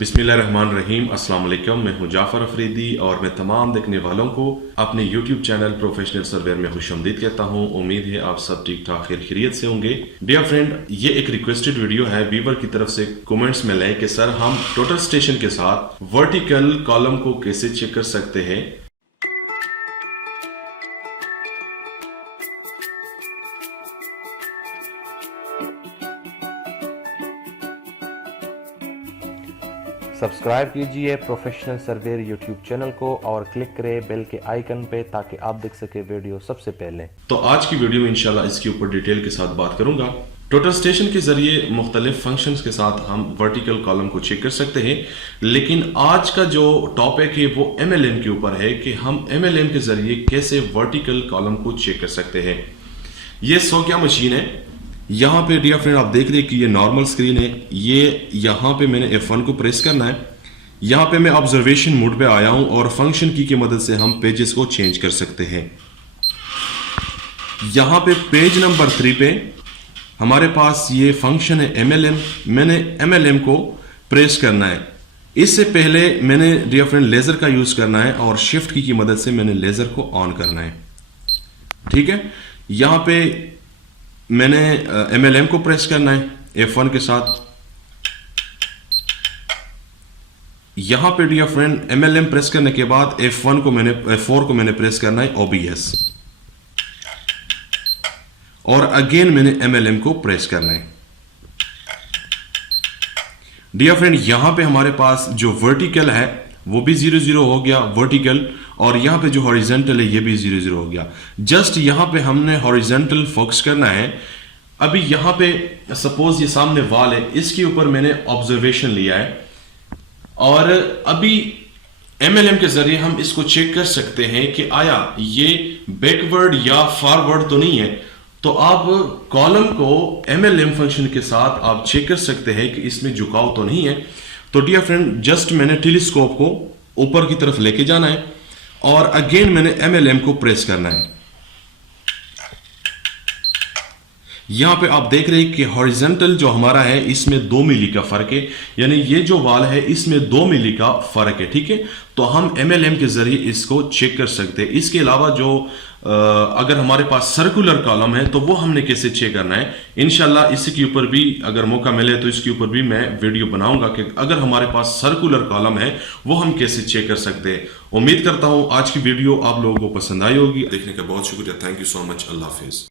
बिस्मिल्लाहिर्रहमानिर्रहीम। अस्सलाम वालेकुम। मैं हूं जाफर अफरीदी और मैं तमाम देखने वालों को अपने YouTube चैनल प्रोफेशनल सर्वेयर में खुशामदीद कहता हूं। उम्मीद है आप सब ठीक ठाक खैरियत से होंगे। डियर फ्रेंड, ये एक रिक्वेस्टेड वीडियो है व्यूवर की तरफ से। कमेंट्स में लें कि सर हम टोटल स्टेशन के साथ वर्टिकल कॉलम को कैसे चेक कर सकते हैं। सब्सक्राइब कीजिए प्रोफेशनल सर्वेयर यूट्यूब चैनल को और क्लिक करें बेल के आइकन पे ताकि आप देख सके वीडियो सबसे पहले। तो आज की वीडियो में इंशाल्लाह इसके ऊपर डिटेल के साथ बात करूंगा। टोटल स्टेशन के जरिए मुख्तलिफ फंक्शंस के साथ हम वर्टिकल कॉलम को चेक कर सकते हैं, लेकिन आज का जो टॉपिक है वो MLM के ऊपर है कि हम MLM के जरिए कैसे वर्टिकल कॉलम को चेक कर सकते हैं। ये सोकिया मशीन है। यहाँ पे डियर फ्रेंड आप देख रहे हैं कि ये नॉर्मल स्क्रीन है। ये यहाँ पे मैंने F1 को प्रेस करना है। यहाँ पे मैं ऑब्जर्वेशन मोड पे आया हूँ और फंक्शन की मदद से हम पेजेस को चेंज कर सकते हैं। यहाँ पे पेज नंबर 3 पे हमारे पास ये फंक्शन है MLM। मैंने MLM को प्रेस करना है। इससे पहले मैंने डियर फ्रेंड लेजर का यूज करना है और शिफ्ट की मदद से मैंने लेजर को ऑन करना है। ठीक है, यहाँ पे मैंने MLM को प्रेस करना है F1 के साथ। यहां पे डियर फ्रेंड MLM प्रेस करने के बाद F4 को मैंने प्रेस करना है OBS और अगेन मैंने MLM को प्रेस करना है। डियर फ्रेंड यहां पे हमारे पास जो वर्टिकल है वो भी 00 हो गया वर्टिकल, और यहां पे जो हॉरिजॉन्टल है ये भी 00 हो गया। जस्ट यहां पे हमने हॉरिजॉन्टल फोकस करना है। अभी यहां पे सपोज ये सामने वॉल है, इसके ऊपर मैंने ऑब्जर्वेशन लिया है और अभी MLM के जरिए हम इसको चेक कर सकते हैं कि आया ये बैकवर्ड या फॉरवर्ड तो नहीं है। तो आप कॉलम को MLM फंक्शन के साथ आप चेक कर सकते हैं कि इसमें झुकाव तो नहीं है। तो डियर फ्रेंड जस्ट मैंने टेलीस्कोप को ऊपर की तरफ लेके जाना है और अगेन मैंने MLM को प्रेस करना है। यहां पे आप देख रहे हैं कि हॉरिजॉन्टल जो हमारा है इसमें 2 मिली का फर्क है, यानी ये जो वाल है इसमें 2 मिली का फर्क है। ठीक है, तो हम MLM के जरिए इसको चेक कर सकते हैं। इसके अलावा जो अगर हमारे पास सर्कुलर कॉलम है तो वो हमने कैसे चेक करना है, इंशाल्लाह इसके ऊपर भी अगर मौका मिले तो इसके ऊपर भी मैं वीडियो बनाऊंगा कि अगर हमारे पास सर्कुलर कॉलम है वो हम कैसे चेक कर सकते हैं। उम्मीद करता हूं आज की वीडियो आप लोगों को पसंद आई होगी। देखने का बहुत शुक्रिया। Thank you so much. Allah Hafiz.